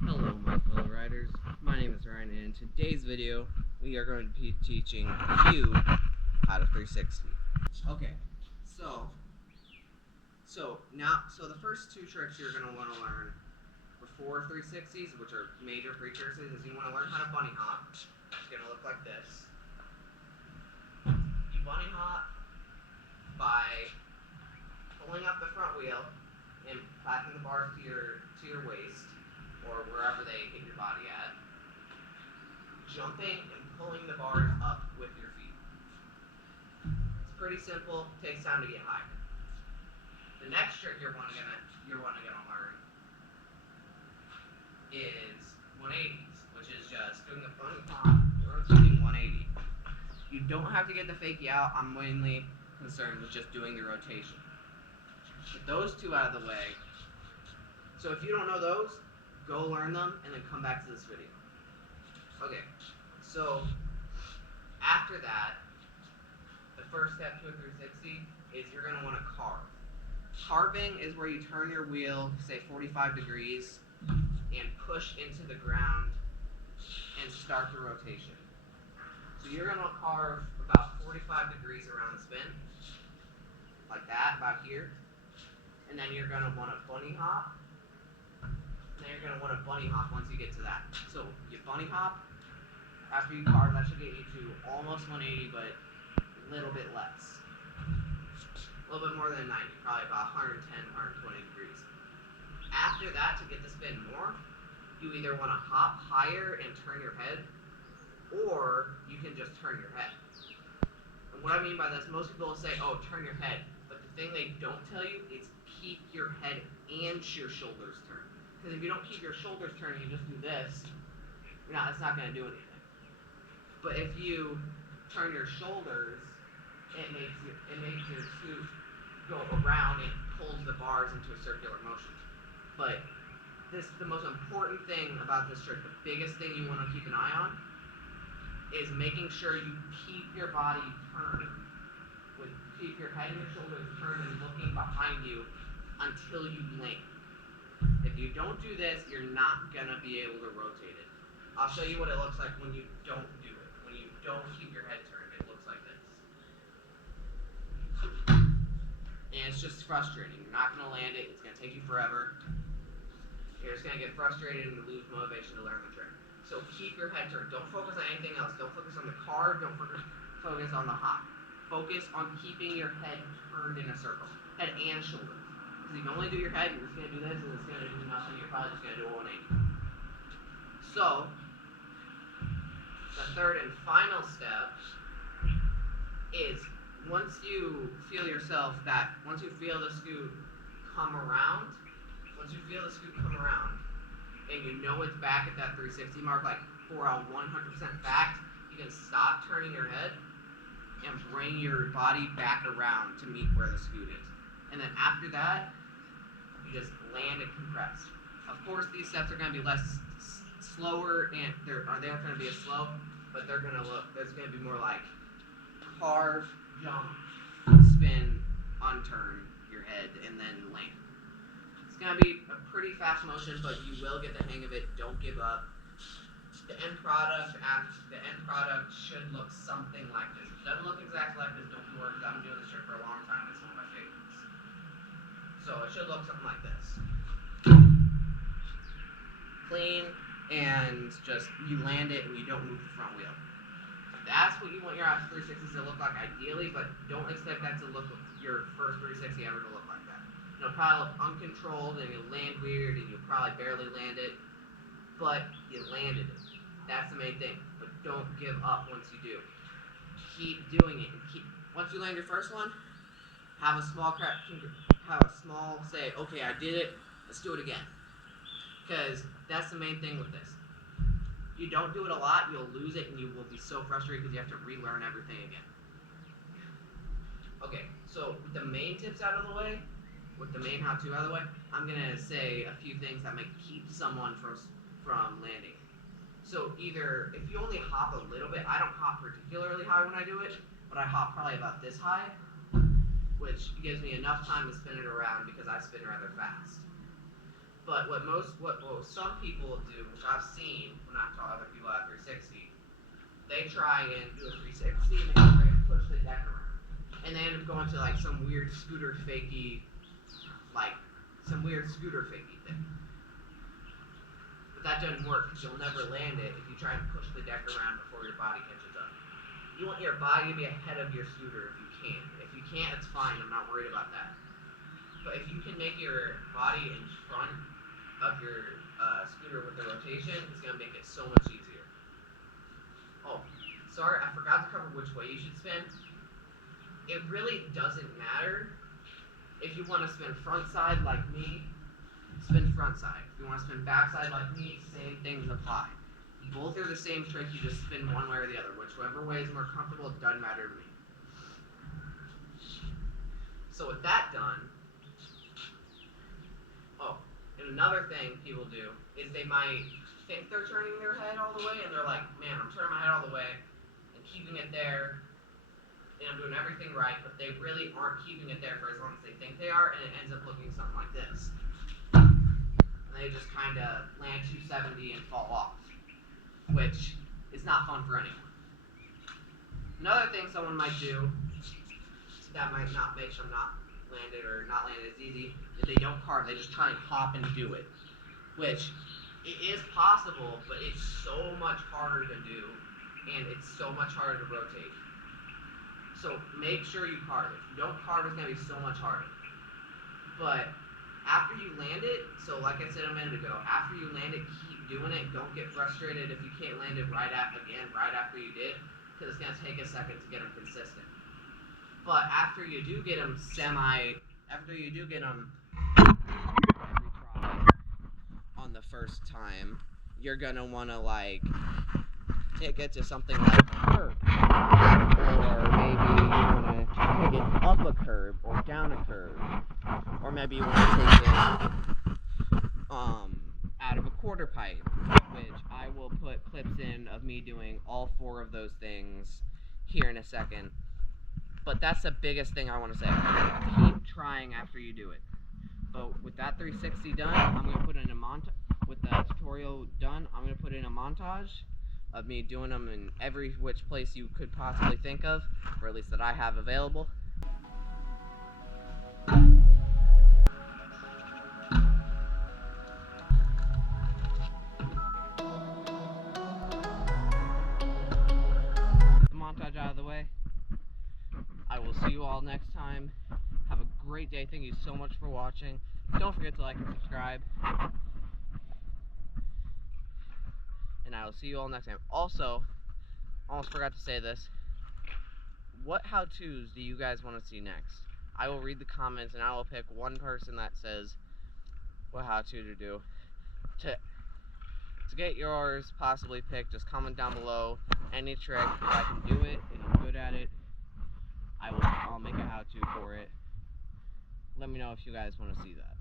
Hello my fellow riders, my name is Ryan and in today's video we are going to be teaching you how to 360. Okay, so the first two tricks you're going to want to learn before 360s, which are major precursors, is you want to learn how to bunny hop. It's going to look like this. You bunny hop by pulling up the front wheel and clapping the bars to your waist, or wherever they hit your body at, jumping and pulling the bars up with your feet. It's pretty simple, takes time to get high. The next trick you're gonna learn is 180s, which is just doing a bunny hop, rotating 180. You don't have to get the fakie out, I'm mainly concerned with just doing the rotation. With those two out of the way, so if you don't know those, go learn them and then come back to this video. Okay, so after that, the first step to a 360 is you're going to want to carve. Carving is where you turn your wheel, say 45 degrees, and push into the ground and start the rotation. So you're going to carve about 45 degrees around the spin, like that, about here. And then you're going to want to bunny hop. And then you're going to want to bunny hop once you get to that. So you bunny hop. After you carve, that should get you to almost 180, but a little bit less. A little bit more than 90, probably about 110, 120 degrees. After that, to get the spin more, you either want to hop higher and turn your head, or you can just turn your head. And what I mean by this, most people will say, oh, turn your head. But the thing they don't tell you is keep your head and your shoulders turned. Because if you don't keep your shoulders turned, you just do this, it's not going to do anything. But if you turn your shoulders, it makes your scoop go around and pulls the bars into a circular motion. But the most important thing about this trick, the biggest thing you want to keep an eye on, is making sure you keep your body turned. Keep your head and your shoulders turned and looking behind you until you land. If you don't do this, you're not going to be able to rotate it. I'll show you what it looks like when you don't do it. When you don't keep your head turned, it looks like this. And it's just frustrating. You're not going to land it. It's going to take you forever. You're just going to get frustrated and lose motivation to learn the trick. So keep your head turned. Don't focus on anything else. Don't focus on the carve. Don't focus on the hop. Focus on keeping your head turned in a circle. Head and shoulders. Because if you only do your head, you're just going to do this and it's going to do nothing. You're probably just going to do a 180. So, the third and final step is once you feel the scoop come around, and you know it's back at that 360 mark, like for a 100% fact, you can stop turning your head and bring your body back around to meet where the scoot is. And then after that, you just land and compress. Of course, these steps are going to be slower, and they're not going to be as slow, but there's going to be more like carve, jump, spin, unturn your head, and then land. It's going to be a pretty fast motion, but you will get the hang of it. Don't give up. The end product should look something like this. If it doesn't look exactly like this, don't worry, because I've been doing this trick for a long time. It's one of my favorites. So it should look something like this. Clean, and just you land it and you don't move the front wheel. That's what you want your 360s to look like ideally, but don't expect that to look your first 360 ever to look like that. It'll probably look uncontrolled and you'll land weird and you'll probably barely land it, but you landed it. That's the main thing. But don't give up once you do. Keep doing it. Once you land your first one, have a small say, okay, I did it, let's do it again. Because that's the main thing with this. If you don't do it a lot, you'll lose it and you will be so frustrated because you have to relearn everything again. Okay, so with the main tips out of the way, with the main how-to out of the way, I'm going to say a few things that might keep someone from landing. So either, if you only hop a little bit, I don't hop particularly high when I do it, but I hop probably about this high, which gives me enough time to spin it around because I spin rather fast. But what some people do, which I've seen when I've taught other people at 360, they try and do a 360 and they try and push the deck around, and they end up going to like some weird scooter fakey thing. But that doesn't work because you'll never land it if you try and push the deck around before your body catches up. You want your body to be ahead of your scooter if you can. If you can't, it's fine. I'm not worried about that. But if you can make your body in front of your scooter with the rotation, it's going to make it so much easier. Oh, sorry, I forgot to cover which way you should spin. It really doesn't matter. If you want to spin front side like me, spin front side. If you want to spin back side like me, same things apply. Both are the same trick, you just spin one way or the other. Whichever way is more comfortable, it doesn't matter to me. So with that done, and another thing people do is they might think they're turning their head all the way, and they're like, man, I'm turning my head all the way and keeping it there, and I'm doing everything right, but they really aren't keeping it there for as long as they think they are, and it ends up looking something like this. And they just kind of land 270 and fall off, which is not fun for anyone. Another thing someone might do that might not make them not landed or not landed as easy is they don't carve, they just try and hop and do it, which it is possible, but it's so much harder to do, and it's so much harder to rotate. So make sure you carve it. If you don't carve, it's going to be so much harder. But after you land it, so like I said a minute ago, after you land it, keep doing it. Don't get frustrated if you can't land it right after you did, because it's going to take a second to get them consistent. But after you do get them every try on the first time, you're going to want to like take it to something like a curve, or maybe you want to take it up a curve or down a curve, or maybe you want to take it out of a quarter pipe, which I will put clips in of me doing all 4 of those things here in a second. But that's the biggest thing I want to say. Keep trying after you do it. But with that 360 done, I'm going to put in a montage. With that tutorial done, I'm going to put in a montage of me doing them in every which place you could possibly think of, or at least that I have available. The montage out of the way. I will see you all next time. Have a great day. Thank you so much for watching. Don't forget to like and subscribe. And I will see you all next time. Also, almost forgot to say this. What how-tos do you guys want to see next? I will read the comments and I will pick one person that says what how-to to do. To get yours possibly picked, just comment down below any trick. If I can do it and I'm good at it, I'll make a how-to for it. Let me know if you guys want to see that.